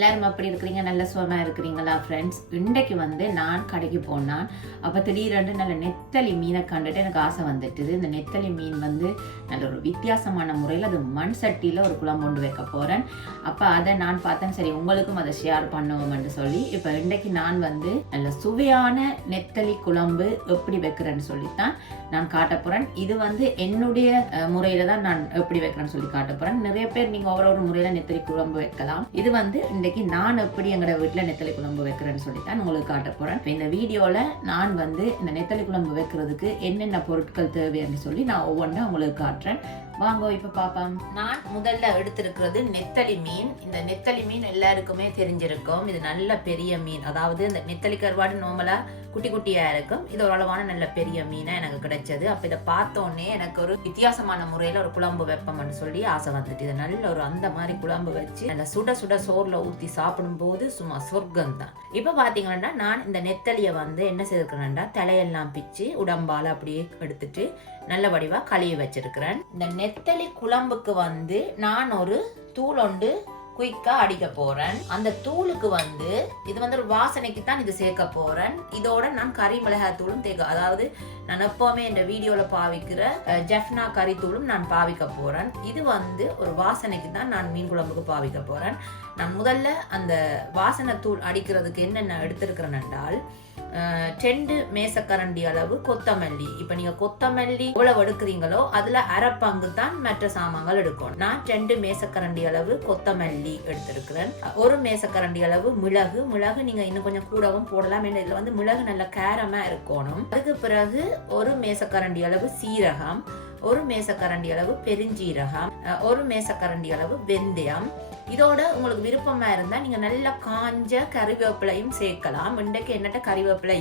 எல்லாரும் அப்படி இருக்கிறீங்க, நல்ல சுகமா இருக்கிறீங்களா ஃப்ரெண்ட்ஸ்? இன்றைக்கு வந்து நான் கடைக்கு போனான். அப்போ திடீரென்று நல்ல நெத்தலி மீனை கண்டுட்டு எனக்கு ஆசை வந்துட்டுது. இந்த நெத்தலி மீன் வந்து நல்ல ஒரு வித்தியாசமான முறையில் அது மண் சட்டியில் ஒரு குழம்பு கொண்டு வைக்க போகிறேன். அப்போ அதை நான் பார்த்தேன், சரி உங்களுக்கும் அதை ஷேர் பண்ணுவோம்னு சொல்லி இப்போ இன்றைக்கு நான் வந்து நல்ல சுவையான நெத்தலி குழம்பு எப்படி வைக்கிறேன்னு சொல்லித்தான் நான் காட்ட போகிறேன். இது வந்து என்னுடைய முறையில் தான் நான் எப்படி வைக்கிறேன்னு சொல்லி காட்ட போகிறேன். நிறைய பேர் நீங்கள் ஒவ்வொரு முறையில் நெத்தலி குழம்பு வைக்கலாம். இது வந்து இன்றைக்கு நான் எப்படி எங்களோட வீட்டில் நெத்தலி குழம்பு வைக்கிறேன்னு சொல்லித்தான் உங்களுக்கு காட்ட போகிறேன். இப்போ இந்த வீடியோவில் நான் வந்து இந்த நெத்தலி குழம்பு வைக்கிறதுக்கு என்னென்ன பொருட்கள் தேவைன்னு சொல்லி நான் ஒவ்வொன்றும் உங்களுக்கு காட்டுறேன். வாங்க இப்ப பாப்போம். நான் முதல்ல எடுத்திருக்கிறது நெத்தலி மீன். இந்த நெத்தலி மீன் எல்லாருக்குமே தெரிஞ்சிருக்கும். இது நல்ல பெரிய மீன். அதாவது இந்த நெத்தலி கருவாடு நார்மலா குட்டி குட்டியா இருக்கும். இது ஒரு அளவான நல்ல பெரிய மீனா எனக்கு கிடைச்சது. அப்ப இதை பார்த்தோன்னே எனக்கு ஒரு வித்தியாசமான முறையில ஒரு குழம்பு வைப்போம்னு சொல்லி ஆசை வந்துட்டு. இது நல்ல ஒரு அந்த மாதிரி குழம்பு வச்சு நல்ல சுட சுட சோறுல ஊத்தி சாப்பிடும் போது சும்மா சொர்க்கம் தான். இப்ப பாத்தீங்கன்னா நான் இந்த நெத்தலியை வந்து என்ன செய்திருக்கிறேன்டா, தலையெல்லாம் பிச்சு உடம்பால அப்படியே எடுத்துட்டு நல்ல வடிவா கழுவி வச்சிருக்கிறேன். இந்த நெத்தலி குழம்புக்கு வந்து நான் ஒரு தூள் ஒன்று குயிக்கா அடிக்க போறேன். அந்த தூளுக்கு வந்து இது வந்து ஒரு வாசனைக்கு தான் இது சேர்க்க போறேன். இதோட நான் கறி மிளகாய் தூளும் அதாவது நான் எப்பவுமே இந்த வீடியோல பாவிக்கிற ஜெஃப்னா கறி தூளும் நான் பாவிக்க போறேன். இது வந்து ஒரு வாசனைக்கு தான் நான் மீன் குழம்புக்கு பாவிக்க போறேன். நான் முதல்ல அந்த வாசனை தூள் அடிக்கிறதுக்கு என்னென்ன எடுத்திருக்கிறேன் என்றால் 2 மேசக்கரண்டி அளவு கொத்தமல்லி. இப்ப நீங்க கொத்தமல்லி எவ்வளவு எடுக்கிறீங்களோ அதுல அரை பங்கு தான் மற்ற சாமான்கள் எடுக்கணும். நான் 2 மேசக்கரண்டி அளவு கொத்தமல்லி எடுத்திருக்கிறேன். 1 மேசக்கரண்டி அளவு மிளகு நீங்க இன்னும் கொஞ்சம் கூடவும் போடலாம். இதுல வந்து மிளகு நல்ல காரமா இருக்கணும். அதுக்கு பிறகு 1 மேசக்கரண்டி அளவு சீரகம், 1 மேசக்கரண்டி அளவு பெருஞ்சீரகம், 1 மேசக்கரண்டி அளவு வெந்தயம். இதோட உங்களுக்கு விருப்பமா இருந்தா நீங்க நல்லா காஞ்ச கறிவேப்பிலையும் சேர்க்கலாம். இன்றைக்கு என்னட்ட கறிவேப்பிலை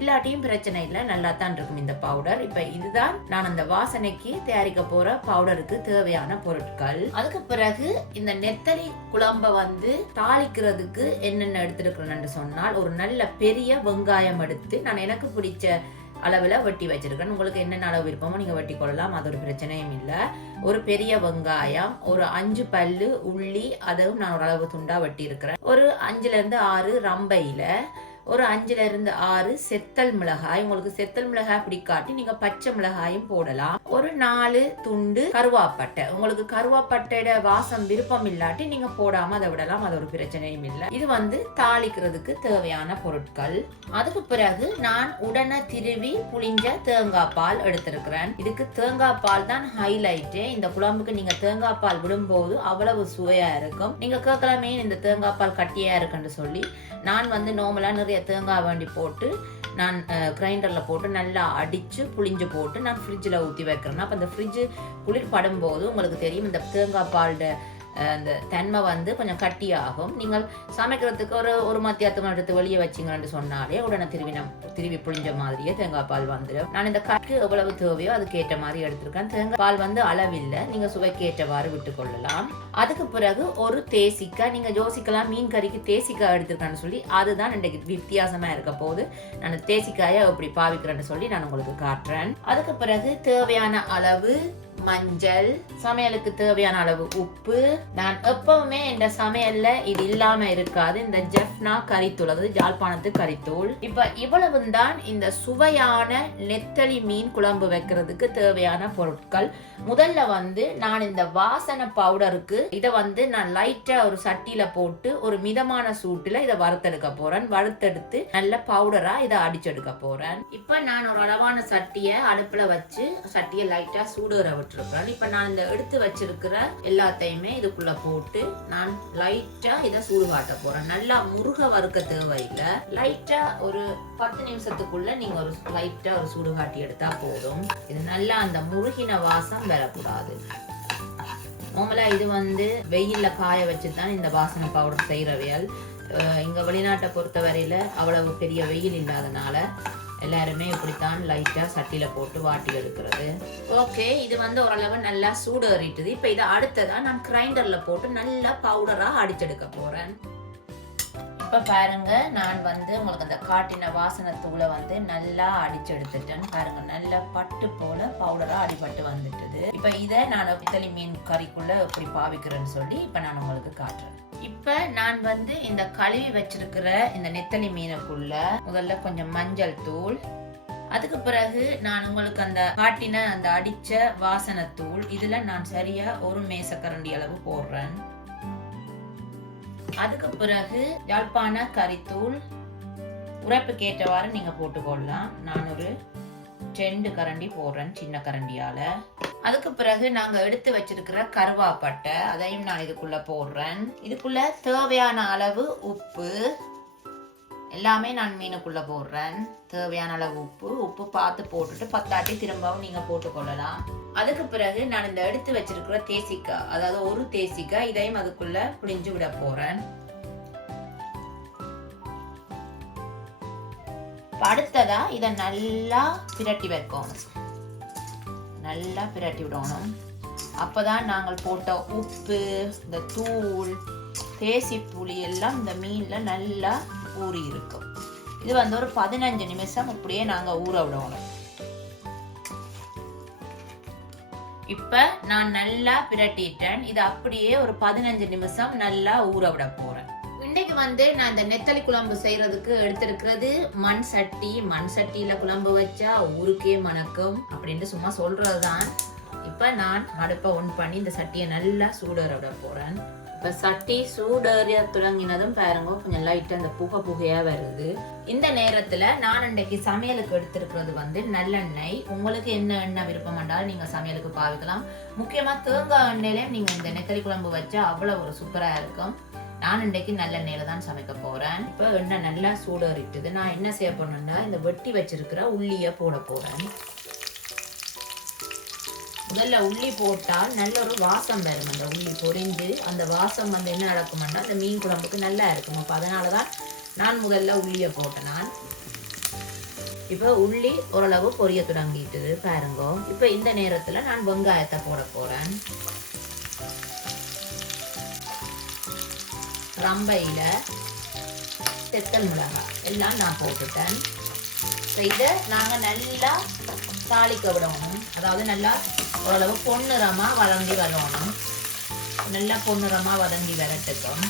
இல்லாட்டியும் பிரச்சனை இல்லை, நல்லா தான் இருக்கும் இந்த பவுடர். இப்ப இதுதான் நான் அந்த வாசனைக்கு தயாரிக்க போற பவுடருக்கு தேவையான பொருட்கள். அதுக்கு பிறகு இந்த நெத்தலி குழம்ப வந்து தாளிக்கிறதுக்கு என்னென்ன எடுத்திருக்கிறேன்னு சொன்னால், ஒரு நல்ல பெரிய வெங்காயம் எடுத்து நான் எனக்கு பிடிச்ச அளவுல வெட்டி வச்சிருக்கேன். உங்களுக்கு என்னென்ன அளவு விருப்பமோ நீங்க வெட்டி கொள்ளலாம், அது ஒரு பிரச்சனையும் இல்லை. ஒரு பெரிய வெங்காயம், ஒரு 5 பல்லு உள்ளி, அதுவும் நான் ஒரு அளவு துண்டா வெட்டி இருக்கிறேன். ஒரு 5ல இருந்து 6 ரம்பையில, ஒரு 5ல இருந்து 6 செத்தல் மிளகாய். உங்களுக்கு செத்தல் மிளகாய் பிடிக்காட்டி நீங்க பச்சை மிளகாயும் போடலாம். ஒரு 4 துண்டு கருவாப்பட்டை. உங்களுக்கு கருவாப்பட்டையோட வாசம் விருப்பம் இல்லாட்டி நீங்க போடாம அதை விடலாம், அது ஒரு பிரச்சனையும் இல்லை. இது வந்து தாளிக்கிறதுக்கு தேவையான பொருட்கள். அதுக்கு பிறகு நான் உடனே திருவி புளிஞ்ச தேங்காய் பால் எடுத்திருக்கிறேன். இதுக்கு தேங்காய் பால் தான் ஹைலைட்டே. இந்த குழம்புக்கு நீங்க தேங்காய் பால் விடும்போது அவ்வளவு சுவையா இருக்கும். நீங்க கேட்கலாமே இந்த தேங்காய் பால் கட்டியா இருக்குன்னு சொல்லி, நான் வந்து நார்மலா நிறைய தேங்காய் வேண்டி போட்டு நான் கிரைண்டர்ல போட்டு நல்லா அடிச்சு புளிஞ்சு போட்டு நான் ஃப்ரிட்ஜில் ஊற்றி வைக்கிறேன். அப்போ அந்த ஃப்ரிட்ஜு குளிர் படும்போது உங்களுக்கு தெரியும் இந்த தேங்காய் பாலோட அந்த தன்மை வந்து கொஞ்சம் கட்டியாகும். நீங்கள் சமைக்கிறதுக்கு ஒரு மத்தியாத்தம் எடுத்து வெளியே வச்சிங்கன்னு சொன்னாலே உடனே திருவி புளிஞ்ச மாதிரியே தேங்காய் பால் வந்துடும். நான் இந்த கட்டு எவ்வளவு தேவையோ அதுக்கு ஏற்ற மாதிரி எடுத்திருக்கேன். தேங்காய் பால் வந்து அளவில்லை, நீங்க சுவைக்கு ஏற்றவாறு விட்டு கொள்ளலாம். அதுக்கு பிறகு ஒரு தேசிக்காய். நீங்க யோசிக்கலாம் மீன் கறிக்கு தேசிக்காய் எடுத்திருக்கேன்னு சொல்லி, அதுதான் இன்றைக்கு வித்தியாசமா இருக்க போது நான் தேசிக்காயை எப்படி பாவிக்கிறேன்னு சொல்லி நான் உங்களுக்கு காட்டுறேன். அதுக்கு பிறகு தேவையான அளவு மஞ்சள், சமையலுக்கு தேவையான அளவு உப்பு. நான் எப்பவுமே இந்த சமையல்ல இது இல்லாம இருக்காது, இந்த ஜெஃப்னா கறித்தூள், அதாவது ஜாழ்ப்பாணத்து கறித்தூள். இப்ப இவ்வளவு தான் இந்த சுவையான நெத்தலி மீன் குழம்பு வைக்கிறதுக்கு தேவையான பொருட்கள். முதல்ல வந்து நான் இந்த வாசனை பவுடருக்கு இதை வந்து நான் லைட்டா ஒரு சட்டியில போட்டு ஒரு மிதமான சூட்டுல இதை வறுத்தெடுக்க போறேன். வறுத்தெடுத்து நல்ல பவுடரா இதை அடிச்செடுக்க போறேன். இப்ப நான் ஒரு அளவான சட்டியை அடுப்புல வச்சு சட்டியை லைட்டா சூடுற விட்டுருக்கேன். இப்ப நான் இந்த எடுத்து வச்சிருக்கிற எல்லாத்தையுமே இதுக்குள்ள போட்டு நான் லைட்டா இதை சூடு காட்ட போறேன். நல்லா முருக வறுக்க தேவையில்லை, லைட்டா ஒரு 10 நிமிஷத்துக்குள்ள நீங்க ஒரு லைட்டா ஒரு சூடு காட்டி எடுத்தா போதும். இது நல்லா அந்த முருகின வாசம் வரக்கூடாது. நார்மலா இது வந்து வெயில்ல காய வச்சுதான் இந்த வாசனை பவுடர் செய்யறவையால். இங்க வெளிநாட்டை பொறுத்த வரையில அவ்வளவு பெரிய வெயில் இல்லாதனால எல்லாருமே இப்படித்தான் லைட்டா சட்டியில போட்டு வாட்டி எடுக்கிறது. ஓகே, இது வந்து ஓரளவு நல்லா சூடு ஏறிட்டுது. இப்ப இதை அடுத்ததா நான் கிரைண்டர்ல போட்டு நல்லா பவுடரா அடிச்செடுக்க போறேன். இப்ப பாருங்க, நான் வந்து உங்களுக்கு அந்த காட்டின வாசனை தூளை வந்து நல்லா அடிச்சு எடுத்துட்டேன். பாருங்க, நல்லா பட்டு போல பவுடரா அடிபட்டு வந்துட்டுது. இப்ப இதை நான் நெத்தலி மீன் கறிக்குள்ள எப்படி பாவிக்கிறேன்னு சொல்லி இப்ப நான் உங்களுக்கு காட்டுறேன். இப்ப நான் வந்து இந்த கழுவி வச்சிருக்கிற இந்த நெத்தலி மீனுக்குள்ள முதல்ல கொஞ்சம் மஞ்சள் தூள், அதுக்கு பிறகு நான் உங்களுக்கு அந்த காட்டின அந்த அடிச்ச வாசனை தூள், இதுல நான் சரியா ஒரு மேசக்கரண்டி அளவு போடுறேன். அதுக்கு பிறகு யாழ்ப்பாண கறித்தூள் உரைப்புக்கு ஏற்றவாறு நீங்க போட்டுக்கொள்ளலாம். நான் ஒரு 2 கரண்டி போடுறேன் சின்ன கரண்டியால. அதுக்கு பிறகு நாங்க எடுத்து வச்சிருக்கிற கருவாப்பட்டை அதையும் நான் இதுக்குள்ள போடுறேன். இதுக்குள்ள தேவையான அளவு உப்பு, எல்லாமே நான் மீனுக்குள்ள போடுறேன். தேவையான அளவு உப்பு பார்த்து போட்டுட்டு பத்தாட்டி திரும்பவும் நீங்க போட்டுக்கொள்ளலாம். அதுக்கு பிறகு நான் இந்த எடுத்து வச்சிருக்கிற தேசிக்காய், அதாவது ஒரு தேசிக்காய், இதையும் அதுக்குள்ள புளிஞ்சு விட போறேன். அடுத்ததா இதை நல்லா பிரட்டி வைக்கணும், நல்லா பிரட்டி விடணும். அப்பதான் நாங்கள் போட்ட உப்பு, இந்த தூள், தேசி புளி எல்லாம் இந்த மீன்ல நல்லா ஊறி இருக்கும். இது வந்து ஒரு 15 நிமிஷம் அப்படியே நாங்க ஊற விடணும். இப்ப நான் நல்லா பிரட்டிட்டேன். இது அப்படியே ஒரு 15 நிமிஷம் நல்லா ஊற விட போறேன். இன்னைக்கு வந்து நான் இந்த நெத்தலி குழம்பு செய்யறதுக்கு எடுத்திருக்கிறது மண் சட்டியில குழம்பு வச்சா ஊருக்கே மணக்கும் அப்படின்னு சும்மா சொல்றதுதான். இப்ப நான் அடுப்பை ஒன் பண்ணி இந்த சட்டியை நல்லா சூடேற விட போறேன். இப்ப சட்டி சூடேறிய தொடங்கினதும் பாருங்க கொஞ்சம் லைட்டா அந்த புகையா வருது. இந்த நேரத்துல நான் இன்றைக்கு சமையலுக்கு எடுத்திருக்கிறது வந்து நல்லெண்ணெய். உங்களுக்கு என்ன எண்ணெய் விருப்பம் என்றாலும் நீங்க சமையலுக்கு பாவிக்கலாம். முக்கியமா தேங்காய் எண்ணெயில நீங்க இந்த நெத்தலி குழம்பு வச்சா அவ்வளவு ஒரு சூப்பரா இருக்கும். நான் இன்றைக்கு நல்லெண்ணெயில தான் சமைக்க போறேன். இப்ப எண்ணெய் நல்லா சூடேறிட்டுது. நான் என்ன செய்ய போறேன்னா இந்த வெட்டி வச்சிருக்கிற உள்ளிய போட போறேன். முதல்ல உள்ளி போட்டால் நல்ல ஒரு வாசம் வரும். அந்த உள்ளி பொரிஞ்சு அந்த வாசம் வந்து என்ன நடக்கும்னா அந்த மீன் குழம்புக்கு நல்லா இருக்கும். அப்ப அதனாலதான் நான் முதல்ல உள்ளிய போட்டேன். நான் இப்ப உள்ளி ஓரளவு பொரிய தொடங்கிட்டுது பாருங்க. இப்ப இந்த நேரத்துல நான் வெங்காயத்தை போட போறேன். ரம்பையில தெத்தல் மிளகாய் எல்லாம் நான் போட்டுட்டேன். இதை நாங்க நல்லா தாளிக்க விடணும். அதாவது நல்லா ஓரளவு பொன்னிறமா வதங்கி வரணும். நல்லா பொன்னிறமா வதங்கி வரட்டுக்கும்.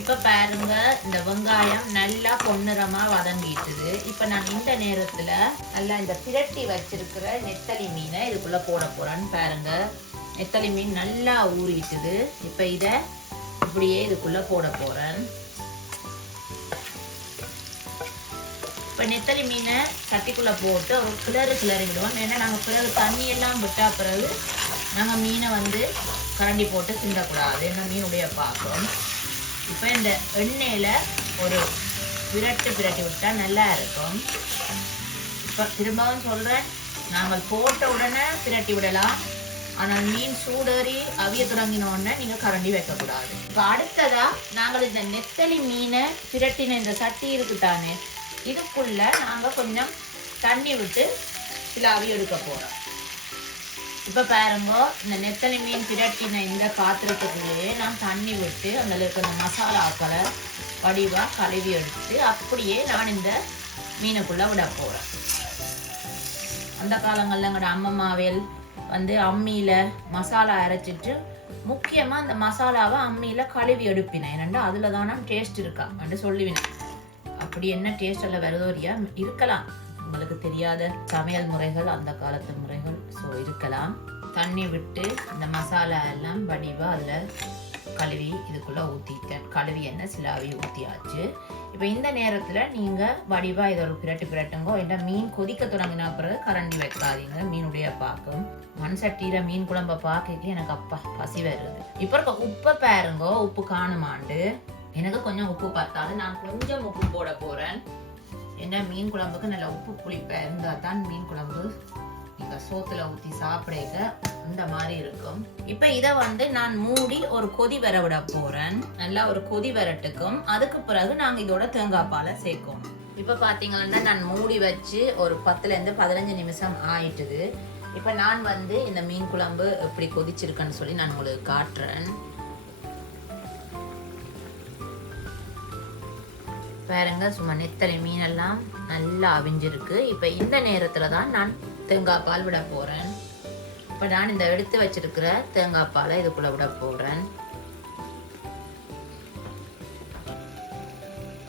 இப்ப பாருங்க இந்த வெங்காயம் நல்லா பொன்னிறமா வதங்கிட்டுது. இப்ப நான் இந்த நேரத்துல நல்லா இந்த பிரட்டி வச்சிருக்கிற நெத்தலி மீனை இதுக்குள்ள போட போறேன்னு பாருங்க. நெத்தலி மீன் நல்லா ஊறிட்டுது. இப்ப இத இப்படியே இதுக்குள்ள போட போறேன். இப்ப நெத்தலி மீனை சட்டிக்குள்ள போட்டு ஒரு கிளறி விடுவோம். ஏன்னா நாங்க பிறகு தண்ணி எல்லாம் விட்டா பிறகு நாங்க மீனை வந்து கரண்டி போட்டு கிண்டக்கூடாது. ஏன்னா மீனுடைய பாக்கம். இப்ப இந்த எண்ணெயில ஒரு பிரட்டி விட்டா நல்லா இருக்கும். இப்ப திரும்பவும் சொல்றேன், நாங்கள் போட்ட உடனே பிரட்டி விடலாம். ஆனால் மீன் சூடேறி அவிய தொடங்கின உடனே நீங்க கரண்டி வைக்கக்கூடாது. இப்ப அடுத்ததா நாங்கள் இந்த நெத்தலி மீனை பிரட்டின இந்த சட்டி இருக்குதானே, இதுக்குள்ள நாங்க கொஞ்சம் தண்ணி விட்டு சில அவி எடுக்க போறோம். இப்ப பாருங்க இந்த நெத்தலி மீன் பிரட்டின இந்த பாத்திரத்துக்குள்ளேயே நான் தண்ணி விட்டு அதுல இருக்கிற மசாலாக்களை வடிவா கழுவி எடுத்து அப்படியே நான் இந்த மீனுக்குள்ள விட போறேன். அந்த காலங்கள்ல எங்களோட அம்மம்மாவேல் வந்து அம்மியில மசாலா அரைச்சிட்டு முக்கியமா அந்த மசாலாவை அம்மியில கழுவி எடுப்பினேன். ஏன்னா அதுல தானே டேஸ்ட் இருக்கா என்று சொல்லுவினேன். அப்படி என்ன டேஸ்ட் எல்லாம் வருதோரியா இருக்கலாம், உங்களுக்கு தெரியாத சமையல் முறைகள் அந்த காலத்து முறைகள் இருக்கலாம். தண்ணி விட்டு இந்த மசாலா எல்லாம் வடிவா அதுல கழுவி இதுக்குள்ள ஊத்திட்டேன். கழுவி என்ன சிலாவி ஊத்தியாச்சு. இப்ப இந்த நேரத்துல நீங்க வடிவா இதை ஒரு பிரட்டுங்கோ. ஏன்னா மீன் கொதிக்க தொடங்கின பிறகு கரண்டி வைக்காதீங்க, மீனுடைய பாக்கும். மண் சட்டியில மீன் குழம்ப பாக்க எனக்கு அப்பா பசி வருது. இப்ப இருக்க உப்பை பாருங்க, உப்பு காணுமாண்டு. எனக்கு கொஞ்சம் உப்பு பார்த்தாலும் நான் கொஞ்சம் உப்பு போட போறேன். ஏன்னா மீன் குழம்புக்கு நல்ல உப்பு புளிப்பா இருந்தா தான் மீன் குழம்பு நீங்க சோத்துல ஊத்தி சாப்பிட இந்த மாதிரி இருக்கும். இப்ப இத வந்து நான் மூடி ஒரு கொதி வர விட போறேன். நல்லா ஒரு கொதி வரட்டுக்கும். அதுக்கு பிறகு நாங்க இதோட தேங்காய் பாலை சேர்க்கணும். இப்ப பாத்தீங்கன்னா நான் மூடி வச்சு ஒரு 10ல இருந்து 15 நிமிஷம் ஆயிட்டுது. இப்ப நான் வந்து இந்த மீன் குழம்பு எப்படி கொதிச்சிருக்குன்னு சொல்லி நான் உங்களுக்கு காட்டுறேன். பாருங்க, சும்மா நெத்தலி மீனெல்லாம் நல்லா அவிஞ்சிருக்கு. இப்ப இந்த நேரத்துல தான் நான் தேங்காய் பால் விட போறேன். இப்போ நான் இந்த எடுத்து வச்சிருக்கிற தேங்காய் பாலை இதுக்குள்ள விட போடுறேன்.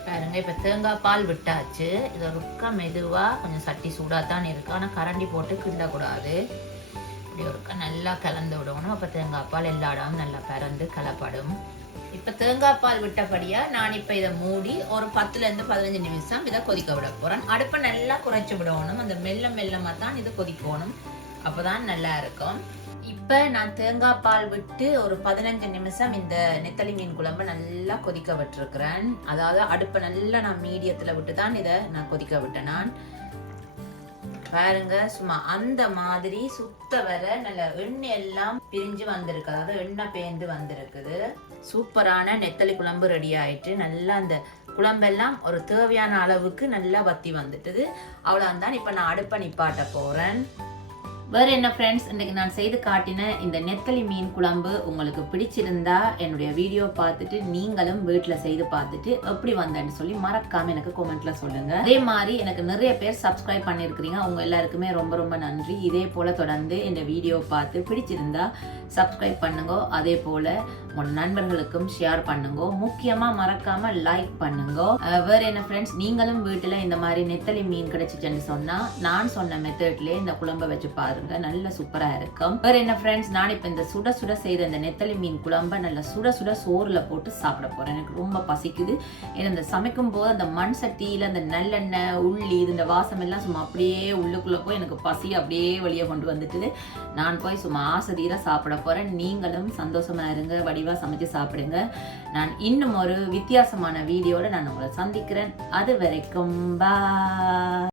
பாருங்க, இப்போ தேங்காய் பால் விட்டாச்சு. இதை ஒருக்கா மெதுவாக கொஞ்சம் சட்டி சூடாக தான் இருக்கு, ஆனால் கரண்டி போட்டு கிண்டக்கூடாது. இப்படி ஒருக்கா நல்லா கலந்து விடணும். அப்போ தேங்காய் பால் எல்லா இடமும் நல்லா பறந்து கலப்படும். இப்போ தேங்காய் பால் விட்டபடியாக நான் இப்போ இதை மூடி ஒரு 10லேருந்து 15 நிமிஷம் இதை கொதிக்க விட போகிறேன். அடுப்பை நல்லா குறைச்சி விடணும். அந்த மெல்லமாக தான் இது கொதிக்கணும், அப்போ தான் நல்லா இருக்கும். இப்போ நான் தேங்காய் பால் விட்டு ஒரு 15 நிமிஷம் இந்த நெத்தலி மீன் குழம்பு நல்லா கொதிக்க விட்டுருக்கிறேன். அதாவது அடுப்பை நல்லா நான் மீடியத்தில் விட்டு தான் இதை நான் கொதிக்க விட்டேன். நான் பாருங்க, சும்மா அந்த மாதிரி சுத்த வர நல்ல எண்ணெய் எல்லாம் பிரிஞ்சு வந்திருக்கு, அதாவது எண்ணெய் பேந்து வந்திருக்குது. சூப்பரான நெத்தலி குழம்பு ரெடி ஆயிட்டு நல்லா அந்த குழம்பெல்லாம் ஒரு தேவையான அளவுக்கு நல்லா வத்தி வந்துட்டுது. அவ்வளோதான். இப்போ நான் அடுப்பை நிப்பாட்ட போறேன். வேறு என்ன ஃப்ரெண்ட்ஸ், இன்றைக்கு நான் செய்து காட்டின இந்த நெத்தலி மீன் குழம்பு உங்களுக்கு பிடிச்சிருந்தா என்னுடைய வீடியோ பார்த்துட்டு நீங்களும் வீட்டில் செய்து பார்த்துட்டு எப்படி வந்தேன்னு சொல்லி மறக்காமல் எனக்கு கமெண்ட்டில் சொல்லுங்கள். அதே மாதிரி எனக்கு நிறைய பேர் சப்ஸ்கிரைப் பண்ணியிருக்கிறீங்க, அவங்க எல்லாருக்குமே ரொம்ப ரொம்ப நன்றி. இதே போல் தொடர்ந்து இந்த வீடியோ பார்த்து பிடிச்சிருந்தா சப்ஸ்கிரைப் பண்ணுங்க. அதே போல் உங்களோட நண்பர்களுக்கும் ஷேர் பண்ணுங்க. முக்கியமாக மறக்காமல் லைக் பண்ணுங்க. வேறு என்ன ஃப்ரெண்ட்ஸ், நீங்களும் வீட்டில் இந்த மாதிரி நெத்தலி மீன் கிடைச்சிச்சுன்னு சொன்னால் நான் சொன்ன மெத்தட்லேயே இந்த குழம்பை வச்சு பாருங்க, நல்ல சூப்பரா இருக்கும். வேற என்ன ஃப்ரெண்ட்ஸ், நான் இப்ப இந்த சுட சுட செய்த இந்த நெத்தலி மீன் குழம்ப நல்ல சுட சுட சோறுல போட்டு சாப்பிட போறேன். எனக்கு ரொம்ப பசிக்குது. ஏன்னா இந்த சமைக்கும் போது அந்த மண் சட்டியில அந்த நல்லெண்ணெய் உள்ளி இந்த வாசம் எல்லாம் சும்மா அப்படியே உள்ளுக்குள்ள போய் எனக்கு பசி அப்படியே வெளியே கொண்டு வந்துட்டு நான் போய் சும்மா ஆசைதீர சாப்பிட போறேன். நீங்களும் சந்தோஷமா இருங்க, வடிவா சமைச்சு சாப்பிடுங்க. நான் இன்னும் ஒரு வித்தியாசமான வீடியோட நான் உங்களை சந்திக்கிறேன். அது வரைக்கும் பை.